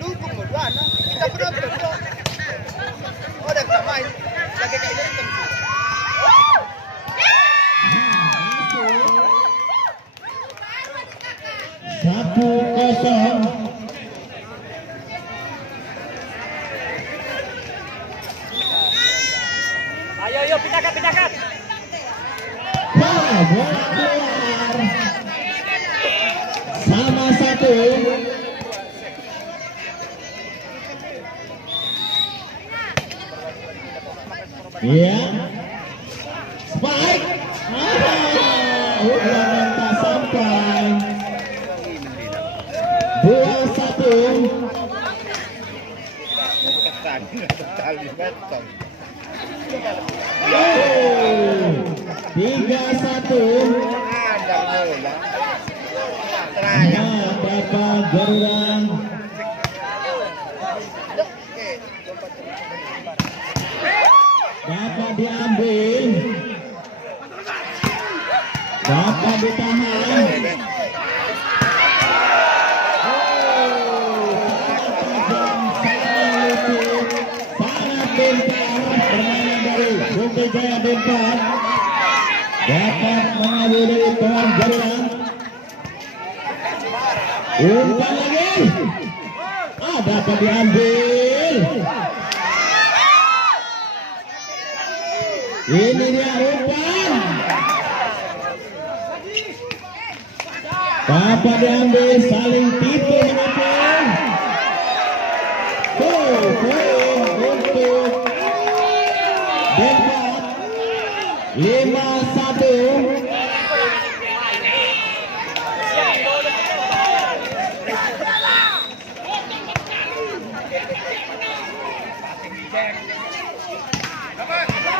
Dukung berdua, kita penonton. Oh, dan sama lagi kayak gitu. 1-0. Ayo, pindahkan. Bola keluar. Sama 1. Iya. Spike. Udah tak sampai. 2-1. Tali beton. 3-1. Ada bola. Nah, dapat Garuda. Dapat diambil. Dapat ditahan. Sangat pintar permainan dari Bukit Jaya Denpasar. Dapat mengambil tuan Garuda. Umpan lagi. Dapat diambil. Ini dia umpan. Dapat diambil, saling tipu menapun. Untuk Denpasar 5-1.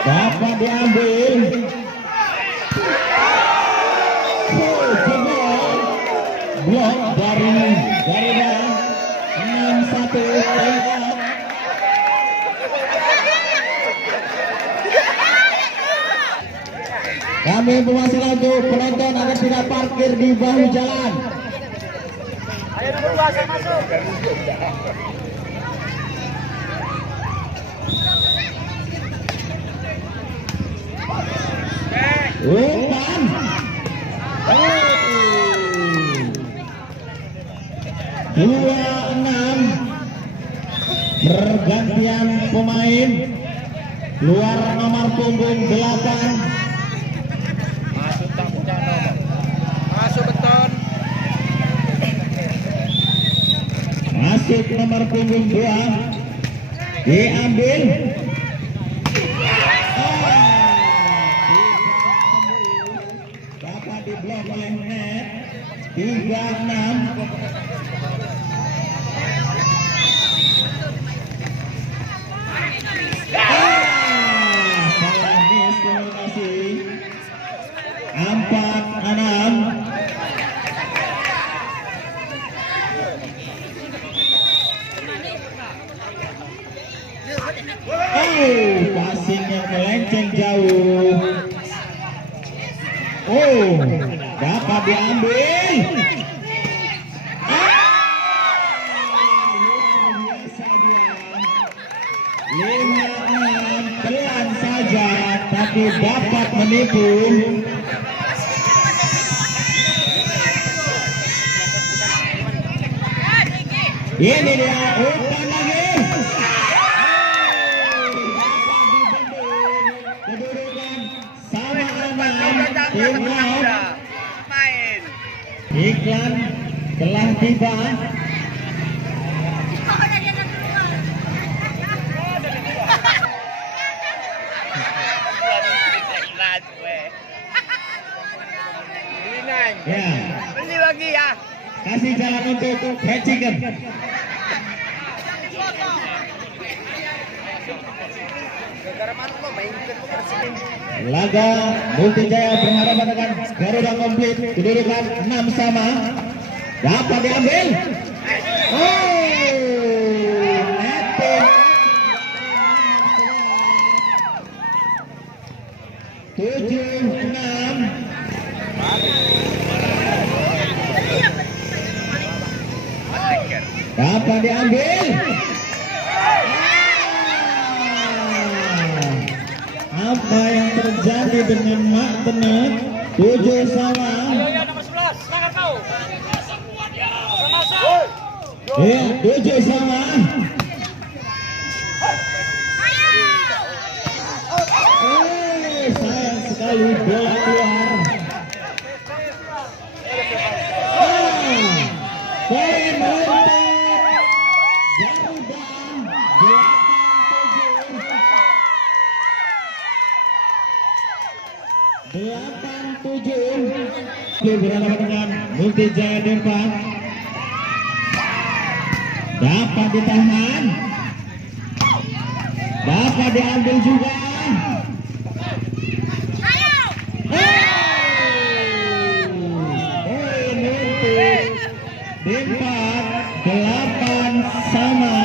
Dapat diambil. Blok dari Garuda. 6-1. Kami memastikan untuk penonton agar tidak parkir di bahu jalan. Ayo dulu masuk. Umpan. 2-6. Pergantian pemain. Luar nomor punggung 8. Masuk beton. Masuk nomor punggung 2. Diambil. Dapat diblok oleh net. 3-6. Salah diskomunikasi. 4-6. Passingnya melenceng jauh. Dapat diambil. Luar biasa dia. 5-6, pelan saja, tapi dapat menipu. Ini dia umpan lagi. Kedudukan sama 6. Iklan telah tiba. Ya. Beli lagi ya. Kasih jalan untuk fried chicken. Laga Bukit Jaya berhadapan dengan Garuda komplit. Kedudukan 6-sama. Dapat diambil. Netting. 7-6. Dapat diambil. Apa yang terjadi dengan Mak Tenet? 7 sama. Ayo nomor 11. Semangat kau. Ya, 7 sama. Sayang sekali bola keluar. Poin untuk Garuda 8-7. Berhadapan dengan Multi Jaya Denpasar. Dapat ditahan. Dapat diambil juga. Poin untuk Denpasar 8 sama.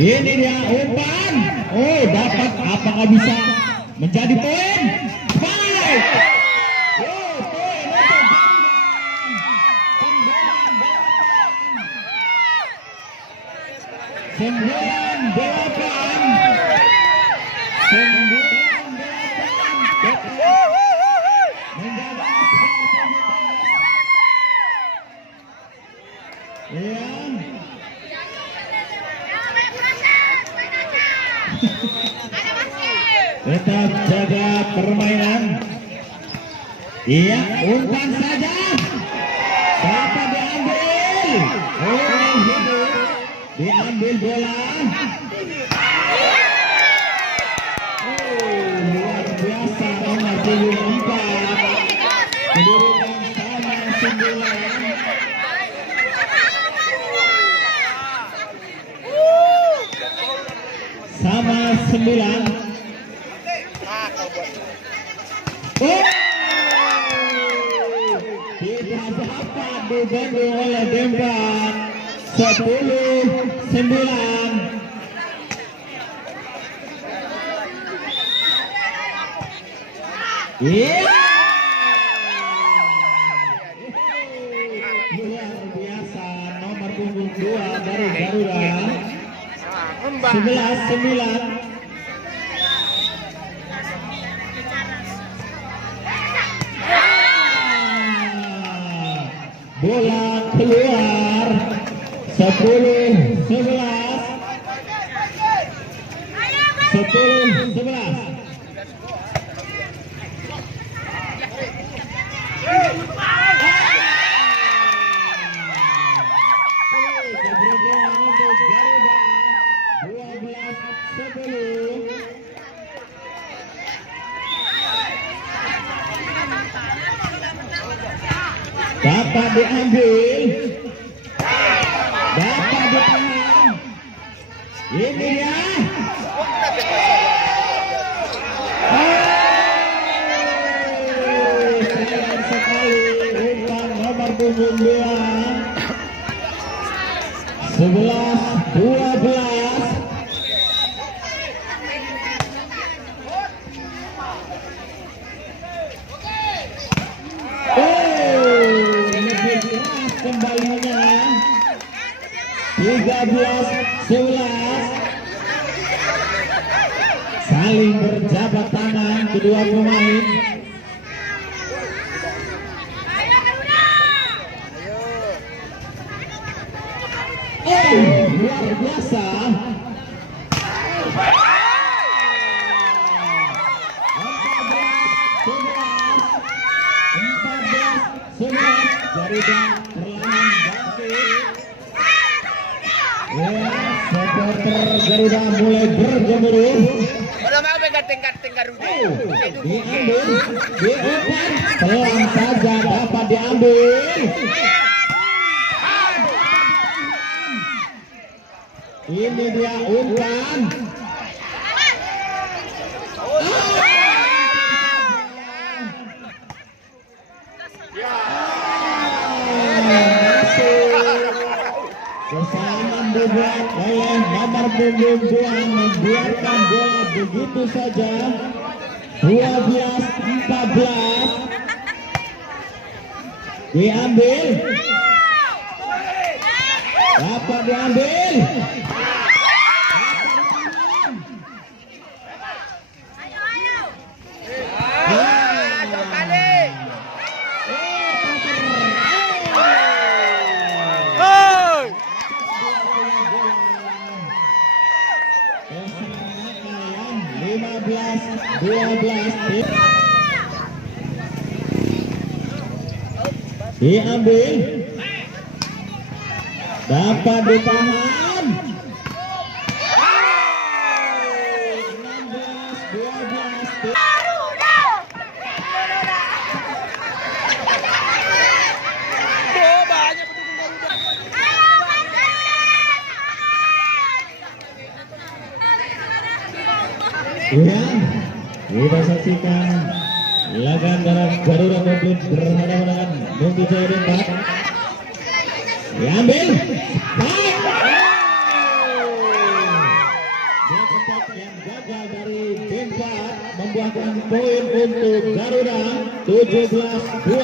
Ini dia umpan. Oh, dapat. Apakah bisa menjadi poin? Baik. Oh, poin untuk Sembilan delapan. Tetap jaga permainan. Iya, umpan saja. Dapat diambil. Oh, diambil bola. Oh, luar biasa nomor 74. Kedudukan sama 9. Sama 9. Oh, tidak dapat dibendung oleh Denpasar. 10-9. Iya. Luar biasa nomor punggung 2 dari Garuda. 11-9. Bola keluar. 10-11. 10-11. Keberuntungan untuk Garuda 12-10. Dapat diambil. Dapat ditahan. Ini dia. Sayang sekali umpan nomor punggung 2. 11-12. Kembalinya 13-11. Saling berjabat tangan kedua pemain. Oh, luar biasa. 14-11. Garuda perlahan bangkit. Ya, supporter Garuda mulai bergemuruh. Udah mau tingkat Garuda. Diambil, diumpan, pelan saja dapat diambil. Ini dia umpan. Kesalahan dibuat oleh membiarkan bola begitu saja. 12-14. Diambil. Dapat diambil. Diambil, dapat ditahan. 16-12. Ya, kita saksikan laga antara Garuda Muda berhadapan dengan Bumi Jaya Dempak. Diambil. Dempak yang gagal dari Dempak membuahkan poin untuk Garuda. 17-12.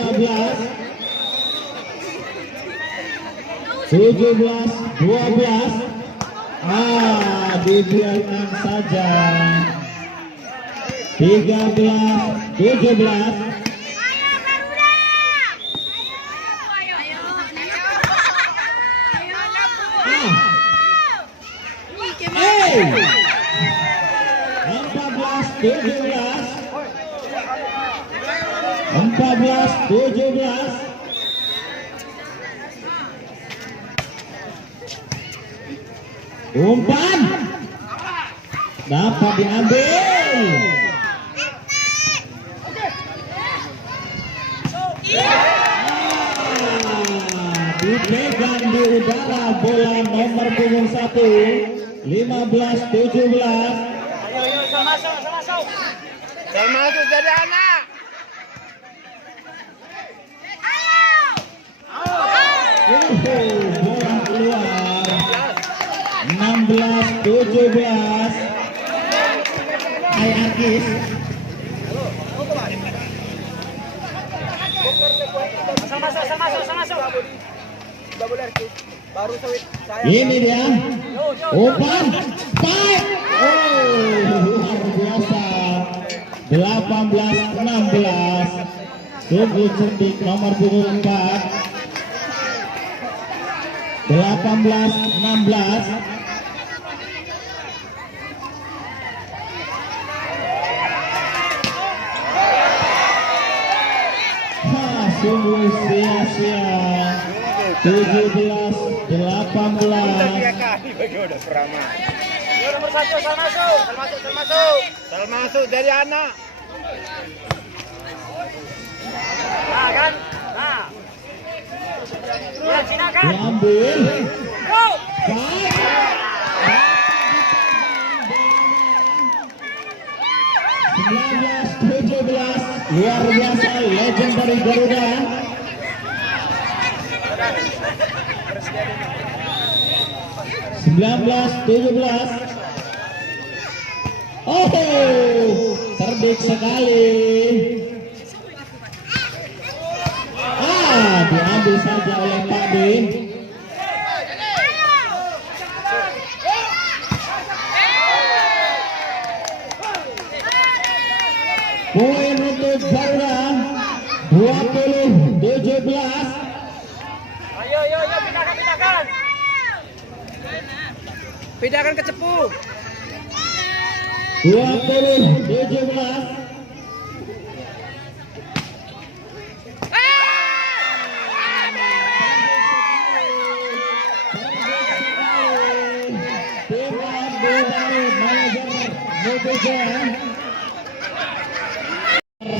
17-12. Dibiarkan saja. 13-17. Hey! 14-17. Umpan dapat diambil. Dipegang di udara bola nomor punggung 1. 15-17. Termasuk dari anak. Bola keluar. 16-17. Ayakis. Masuk. Baru sawit saya. Ini dia. Umpan. Fight. Luar biasa. 18-16. Sungguh cerdik nomor punggung 4. 18-16. Sungguh sia-sia. 17-18. Udah perama. Nomor 1 Termasuk dari anak. Nah kan? Nah. Ya, Cina kan? Diambil. Go! Fight. 19-17. Luar biasa legend dari Garuda. 19-17. Oh, cerdik sekali. Diambil saja oleh Pak Din. Poin untuk Garuda. 20-17. Ayo, pindahkan. Pindahkan ke cepu. 20-17.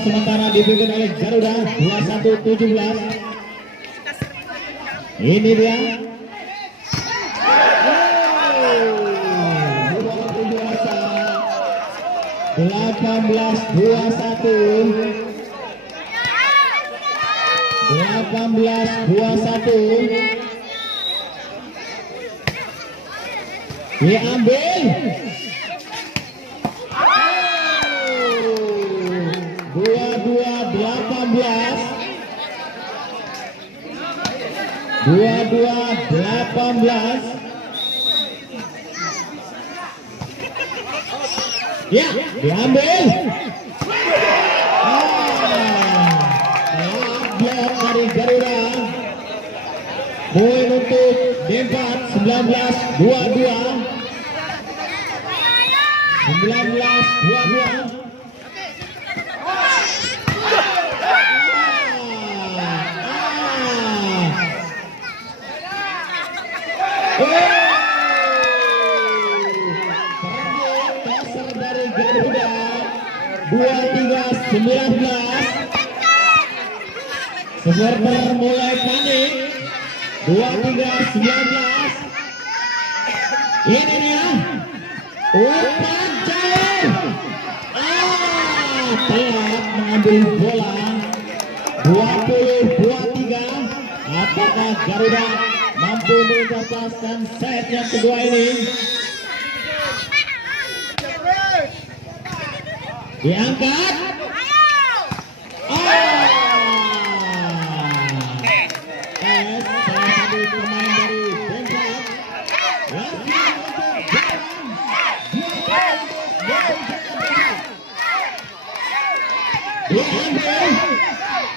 Sementara dipimpin oleh Garuda 21-17. Ini dia. Luar biasa. 18-21. 18-21. diambil. Dua-dua 18. 18. Ya, diambil. Blok dari Garuda. Poin untuk Dempat 19-22. 19-22. Dasar dari Garuda 23-19. Supporter mulai panik. 23-19. Ini dia umpan jauh. Telat mengambil bola. 20-23. Apakah Garuda mampu menuntaskan set yang kedua ini? Diangkat. Salah satu pemain dari Dempat. Diambil.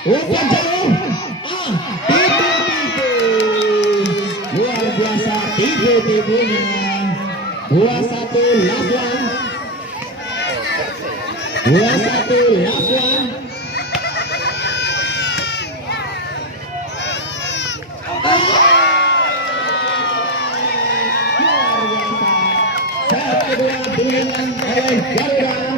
Umpan jauh. Tipu-tipu. Luar biasa tipu-tipunya. 21 lawan. 21 lawan. Luar biasa. Set kedua dengan oleh Garuda.